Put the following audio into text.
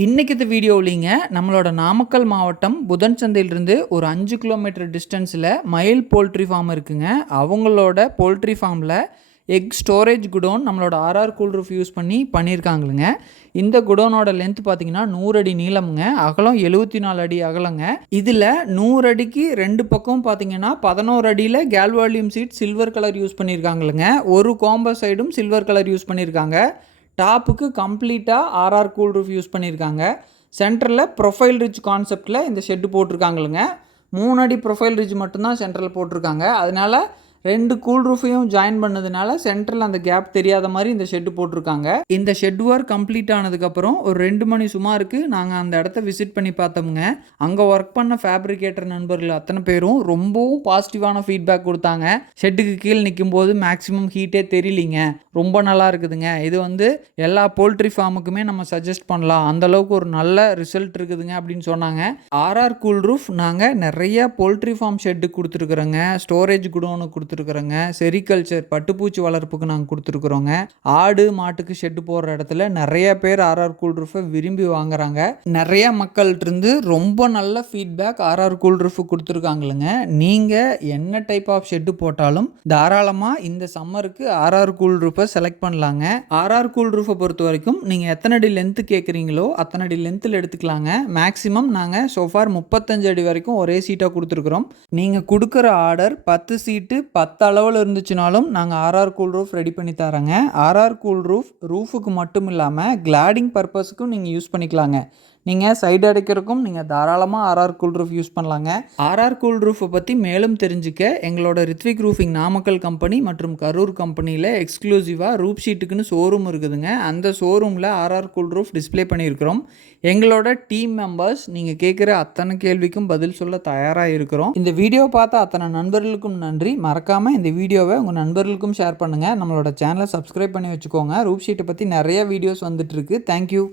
இன்னைக்கு இந்த வீடியோவிலிங்க நம்மளோட நாமக்கல் மாவட்டம் புதன் சந்தையிலிருந்து ஒரு 5 கிலோமீட்டர் டிஸ்டன்ஸில் மயில் போல்ட்ரி ஃபார்ம் இருக்குங்க. அவங்களோட போல்ட்ரி ஃபார்மில் எக் ஸ்டோரேஜ் குடோன் நம்மளோட ஆர்ஆர் கூல் ரூஃப் யூஸ் பண்ணியிருக்காங்களுங்க. இந்த குடோனோட லென்த் பார்த்தீங்கன்னா 100 அடி நீளம்ங்க, அகலம் 74 அடி அகலங்க. இதில் 100 அடிக்கு ரெண்டு பக்கம் பார்த்தீங்கன்னா 11 அடியில் கேல்வால்யூம் சீட் சில்வர் கலர் யூஸ் பண்ணியிருக்காங்களுங்க. ஒரு காம்போ சைடும் சில்வர் கலர் யூஸ் பண்ணியிருக்காங்க. டாப்புக்கு கம்ப்ளீட்டாக ஆர்ஆர் கூல் ரூஃப் யூஸ் பண்ணியிருக்காங்க. சென்டரில் ப்ரொஃபைல் ரிட்ஜ் கான்செப்டில் இந்த ஷெட்டு போட்டிருக்காங்களுங்க. 3 அடி ப்ரொஃபைல் ரிட்ஜ் மட்டும்தான் சென்டரில் போட்டிருக்காங்க. அதனால் 2 கூல் ரூஃபையும் ஜாயின் பண்ணதுனால சென்டரில் அந்த கேப் தெரியாத மாதிரி இந்த ஷெட்டு போட்டிருக்காங்க. இந்த ஷெட் ஒர்க் கம்ப்ளீட் ஆனதுக்கப்புறம் ஒரு 2 மணி சுமாருக்கு நாங்கள் அந்த இடத்த விசிட் பண்ணி பார்த்தோமுங்க. அங்கே ஒர்க் பண்ண ஃபேப்ரிகேட்டர் நண்பர்கள் அத்தனை பேரும் ரொம்பவும் பாசிட்டிவான ஃபீட்பேக் கொடுத்தாங்க. ஷெட்டுக்கு கீழே நிற்கும் போது மேக்ஸிமம் ஹீட்டே தெரியலிங்க, ரொம்ப நல்லா இருக்குதுங்க. இது எல்லா போல்ட்ரி ஃபார்முக்குமே நம்ம சஜஸ்ட் பண்ணலாம், அந்தளவுக்கு ஒரு நல்ல ரிசல்ட் இருக்குதுங்க அப்படின்னு சொன்னாங்க. ஆர்ஆர் கூல் ரூஃப் நாங்கள் நிறைய போல்ட்ரி ஃபார்ம் ஷெட்டு கொடுத்துருக்குறோங்க, ஸ்டோரேஜ் குடோனு கொடுத்துருக்குறோங்க, செரிகல்ச்சர் பட்டுப்பூச்சி வளர்ப்புக்கு நாங்கள் கொடுத்துருக்குறோங்க. ஆடு மாட்டுக்கு ஷெட்டு போடுற இடத்துல நிறைய பேர் ஆர்ஆர் கூல் ரூஃபை விரும்பி வாங்குறாங்க. நிறைய மக்கள்கிட்டருந்து ரொம்ப நல்ல ஃபீட்பேக் ஆர்ஆர் கூல் ரூஃப் கொடுத்துருக்காங்களுங்க. நீங்கள் என்ன டைப் ஆஃப் ஷெட்டு போட்டாலும் தாராளமாக இந்த சம்மருக்கு ஆர்ஆர் கூல் ரூஃபை செலக்ட் பண்ணலாங்க. ஆர்ஆர் கூல் ரூஃபை பொறுத்த வரைக்கும் நீங்கள் எத்தனை அடி லென்த்து கேட்குறீங்களோ அத்தனை அடி லென்த்தில் எடுத்துக்கலாங்க. மேக்ஸிமம் நாங்கள் சோஃபார் 35 அடி வரைக்கும் ஒரே சீட்டாக கொடுத்துருக்குறோம். நீங்கள் கொடுக்குற ஆர்டர் 10 சீட்டு 10 அளவில் இருந்துச்சுனாலும் நாங்கள் ஆர்ஆர் கூல் ரூஃப் ரெடி பண்ணி தரோங்க. ஆர்ஆர் கூல் ரூஃபுக்கு மட்டும் இல்லாமல் கிளாடிங் பர்பஸுக்கும் நீங்கள் யூஸ் பண்ணிக்கலாங்க. நீங்கள் சைடு அடைக்கிறதுக்கும் நீங்கள் தாராளமாக ஆர்ஆர் கூல் ரூஃப் யூஸ் பண்ணலாங்க. ஆர்ஆர் கூல் ரூஃபை பற்றி மேலும் தெரிஞ்சுக்க எங்களோட ரித்விக் ரூஃபிங் நாமக்கல் கம்பெனி மற்றும் கரூர் கம்பெனியில் எக்ஸ்க்ளூசிவாக ரூப் ஷீட்டுக்குன்னு ஷோரூம் இருக்குதுங்க. அந்த ஷோரூமில் ஆர்ஆர் கூல் ரூஃப் டிஸ்பிளே பண்ணியிருக்கிறோம். எங்களோட டீம் மெம்பர்ஸ் நீங்கள் கேட்குற அத்தனை கேள்விக்கும் பதில் சொல்ல தயாராக இருக்கிறோம். இந்த வீடியோ பார்த்த அத்தனை நண்பர்களுக்கும் நன்றி. மறக்காமல் இந்த வீடியோவை உங்கள் நண்பர்களுக்கும் ஷேர் பண்ணுங்கள். நம்மளோட சேனலை சப்ஸ்கிரைப் பண்ணி வச்சுக்கோங்க. ரூப் ஷீட்டை பற்றி நிறைய வீடியோஸ் வந்துட்டுருக்கு. தேங்க்யூ.